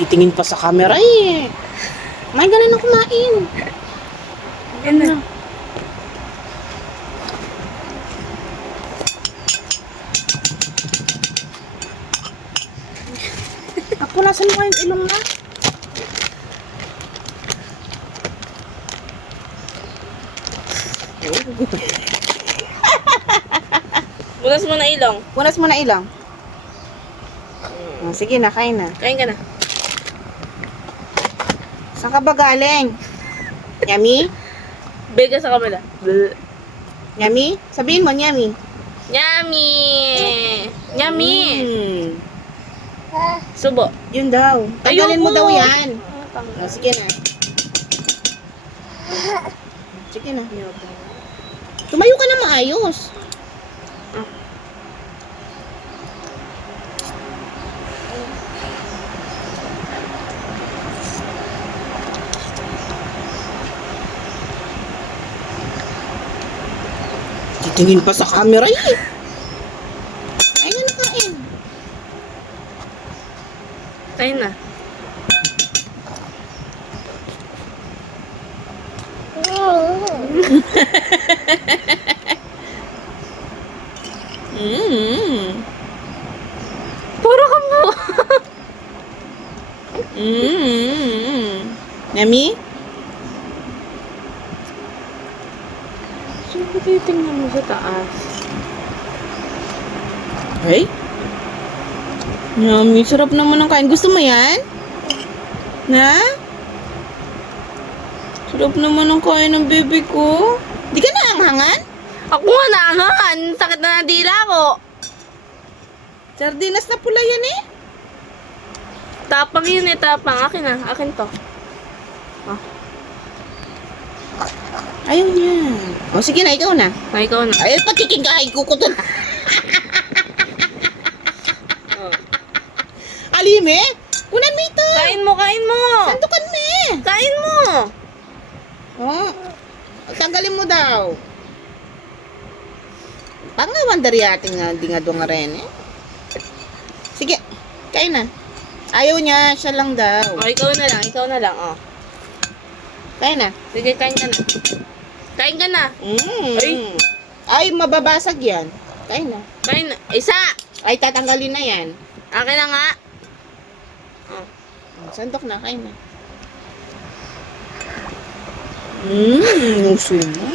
Titingin pa sa camera eh. Kumain ka na ng kumain. Ano? Ako, nasan mo kayong ilong na? Bunas mo na ilong. Punas mo na ilong. Oh, sige na, kain na. Kain ka na. Saan ka ba galing? Yummy? Bega sa kamera. Yummy? Sabihin mo, yummy. Yummy! Yummy! Mm. Subo. Yun daw. Tanggalin mo Ayoko. daw yan. Tanggal. Oh, sige na. Sige na. Tumayo ka na maayos. Titingin pa sa camera eh. Ayun na kain. Kain na. Mm. Puro ka mo. Mm. Yummy? Sino titingnan mo sa taas? Ay? Yummy, sarap naman ang kain. Gusto mo yan? Na? Sarap naman ang kain ng baby ko. Di ka naanghangan? Ako nga naangan. Sakit na ng dila ko. Sardinas na pula yan eh. Tapang yun eh, tapang. Akin na. Akin to. Ayaw niya. O sige na, ikaw na. Ay, ikaw na. Ay, patiking kahay ko ko to. Oh. Alime? Kunan mo ito. Kain mo, kain mo. Sandukan mo eh. Kain mo. Oh. Tanggalin mo daw. Pangawan dari ating nga di nga doon nga rin eh. Sige, kain na. Ayaw niya, siya lang daw. Oh, ikaw na lang. Ikaw na lang. Oh. Kain na. Sige, kain ka na. Kain ka na. Mm. Ay, mababasag yan. Kain na. Kain na. Isa. Ay, tatanggalin na yan. Akin na nga. Oh. Sandok na, kain na. Yung sumo.